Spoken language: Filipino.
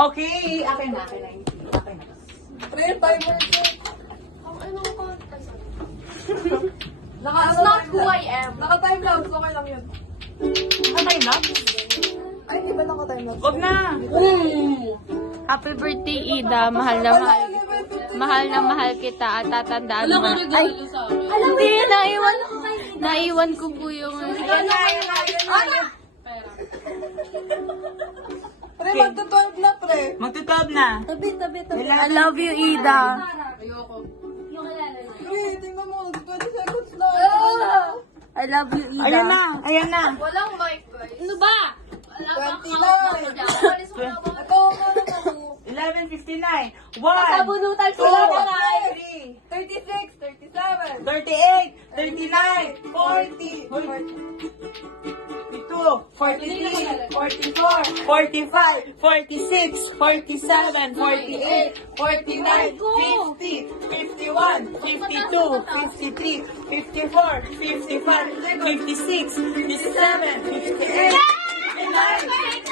Okay, akin na. Akin na. Pre, timer ko. That's not who I am. Naka-timelapse, okay lang yun. Time lapse? Ay, di ba naka-timelapse? Wag na. Happy birthday, Ida. Mahal na mahal kita at tatandaan mo. Ay, hindi, naiwan ko po yung... Pre, magto-12 na, pre. Magtutob na. Tabi. I love you, Ida. Pre, tingnan mo. 20 seconds na. I love you, Ida. Ayan na. Walang mic, guys. Ano ba? Wala pa 29. Alis mo na ba? Ito, ano mo? 11:59. 1, Sabunutan 2, sila. 36, 37, 38, 39, 40, 42, 43, 44, 45, 46, 47, 48, 49, 50, 51, 52, 53, 54, 55, 56, 57, 58, 59,